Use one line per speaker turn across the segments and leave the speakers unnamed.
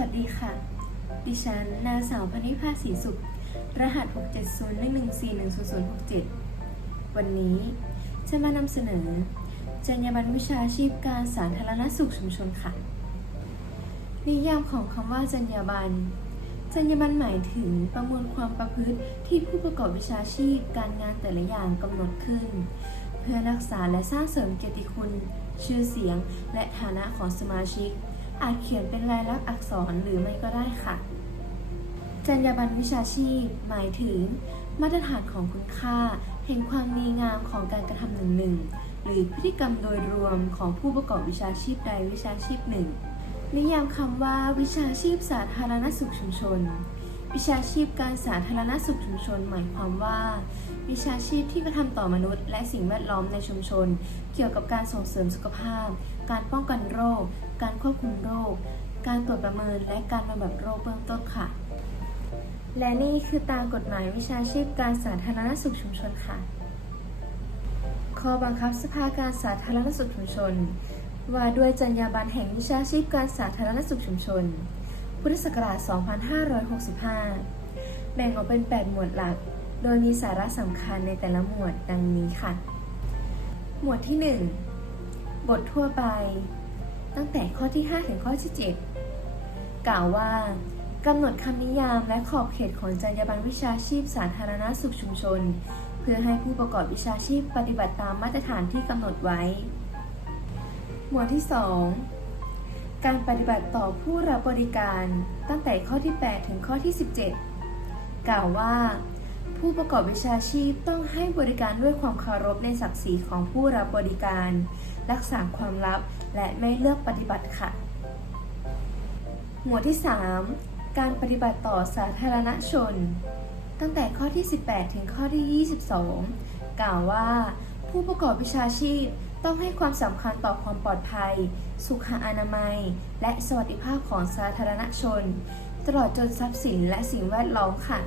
วัสดีค่ะ ดิฉันนางสาวพนิพาศรีสุข รหัส 67011410067 วันนี้จะมานำเสนอ จรรยาบรรณวิชาชีพการสาธารณสุขชุมชนค่ะ นิยามของคำว่าจรรยาบรรณจรรยาบรรณหมายถึงประมวลความประพฤติที่ผู้ประกอบวิชาชีพการงานแต่ละอย่างกำหนดขึ้น เพื่อรักษาและสร้างเสริมเกียรติคุณ ชื่อเสียง และฐานะของสมาชิก อาจเขียนเป็นลายลักษณ์อักษรหรือไม่ก็ได้ค่ะ จรรยาบรรณวิชาชีพ หมายถึง มาตรฐานของคุณค่าแห่งความดีงามของการกระทำหนึ่งหนึ่งหรือพฤติกรรมโดยรวมของผู้ประกอบวิชาชีพใดวิชาชีพหนึ่ง นิยามคำว่า วิชาชีพสาธารณสุขชุมชน วิชาชีพการสาธารณสุขชุมชน หมายความว่า วิชาชีพที่กระทำต่อมนุษย์ และสิ่งแวดล้อมในชุมชน เกี่ยวกับการส่งเสริมสุขภาพ การป้องกันโรค การควบคุมโรค การตรวจประเมิน และการบำบัดโรคเบื้องต้นค่ะ และนี่คือตามกฎหมายวิชาชีพการสาธารณสุขชุมชนค่ะ ข้อบังคับสภาการสาธารณสุขชุมชน ว่าด้วยจรรยาบรรณแห่งวิชาชีพการสาธารณสุขชุมชน พุทธศักราช 2565 แบ่งออกเป็น 8 หมวดหลัก โดยมีสาระสำคัญในแต่ละหมวดดังนี้ค่ะ หมวดที่ 1 บททั่วไป ตั้งแต่ข้อที่ 5 ถึงข้อที่ 7 กล่าวว่ากำหนดคำนิยามและขอบเขตของจรรยาบรรณวิชาชีพสาธารณสุขชุมชน เพื่อให้ผู้ประกอบวิชาชีพปฏิบัติตามมาตรฐานที่กำหนดไว้ หมวดที่ 2 การปฏิบัติต่อผู้รับบริการตั้งแต่ข้อที่ 8 ถึงข้อที่ 17 กล่าวว่า ผู้ประกอบวิชาชีพต้องให้บริการด้วยความเคารพในศักดิ์ศรีของผู้รับบริการ รักษาความลับและไม่เลือกปฏิบัติค่ะ หมวดที่ 3 การปฏิบัติต่อสาธารณชน ตั้งแต่ข้อที่ 18 ถึงข้อที่ 22 กล่าวว่า ผู้ประกอบวิชาชีพต้องให้ความสำคัญต่อความปลอดภัย สุขอนามัย และสวัสดิภาพของสาธารณชน ตลอดจนทรัพย์สินและสิ่งแวดล้อมค่ะ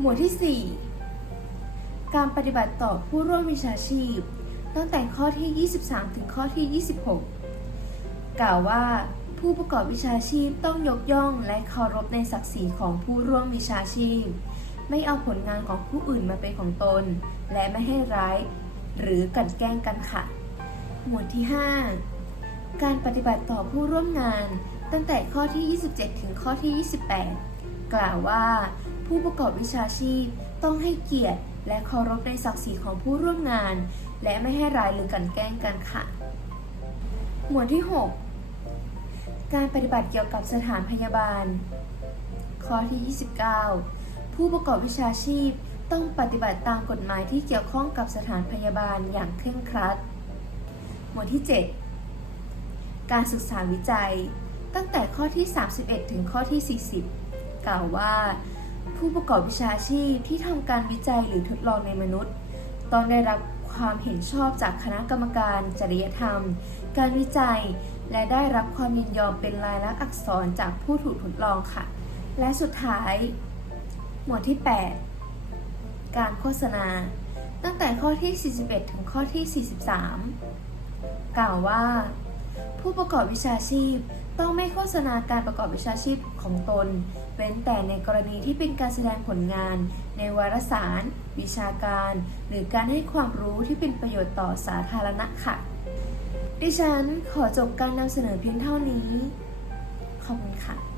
หมวดที่ 4 การปฏิบัติต่อผู้ร่วมวิชาชีพ ตั้งแต่ข้อที่ 23 ถึงข้อที่ 26 กล่าวว่าผู้ประกอบวิชาชีพต้องยกย่องและเคารพในศักดิ์ศรีของผู้ร่วมวิชาชีพ ไม่เอาผลงานของผู้อื่นมาเป็นของตน และไม่ให้ร้าย หรือกลันแกล้งกันค่ะ หมวดที่ 5 การปฏิบัติต่อผู้ร่วมงาน ตั้งแต่ข้อที่ 27 ถึงข้อที่ 28 กล่าวว่า ผู้ประกอบวิชาชีพต้องให้เกียรติ และเคารพในศักดิ์ศรีของผู้ร่วมงาน และไม่ให้ร้ายหรือกลันแกล้งกันค่ะ หมวดที่ 6 การปฏิบัติเกี่ยวกับสถานพยาบาล ข้อที่ 29 ผู้ประกอบวิชาชีพต้องปฏิบัติตามกฎหมายที่เกี่ยวข้องกับสถานพยาบาลอย่างเคร่งครัด หมวดที่ 7 การศึกษาวิจัย ตั้งแต่ข้อที่ 31 ถึงข้อที่ 40 กล่าวว่า ผู้ประกอบวิชาชีพที่ทำการวิจัยหรือทดลองในมนุษย์ ต้องได้รับความเห็นชอบจากคณะกรรมการจริยธรรม การวิจัย และได้รับความยินยอมเป็นลายลักษณ์อักษรจากผู้ถูกทดลองค่ะ และสุดท้าย หมวดที่ 8 การโฆษณา ตั้งแต่ข้อที่ 41 ถึงข้อที่ 43 กล่าวว่า ผู้ประกอบวิชาชีพ ต้องไม่โฆษณาการประกอบวิชาชีพของตน เว้นแต่ในกรณีที่เป็นการแสดงผลงาน ในวารสาร วิชาการ หรือการให้ความรู้ที่เป็นประโยชน์ต่อสาธารณะค่ะ ดิฉันขอจบการนำเสนอเพียงเท่านี้ ขอบคุณค่ะ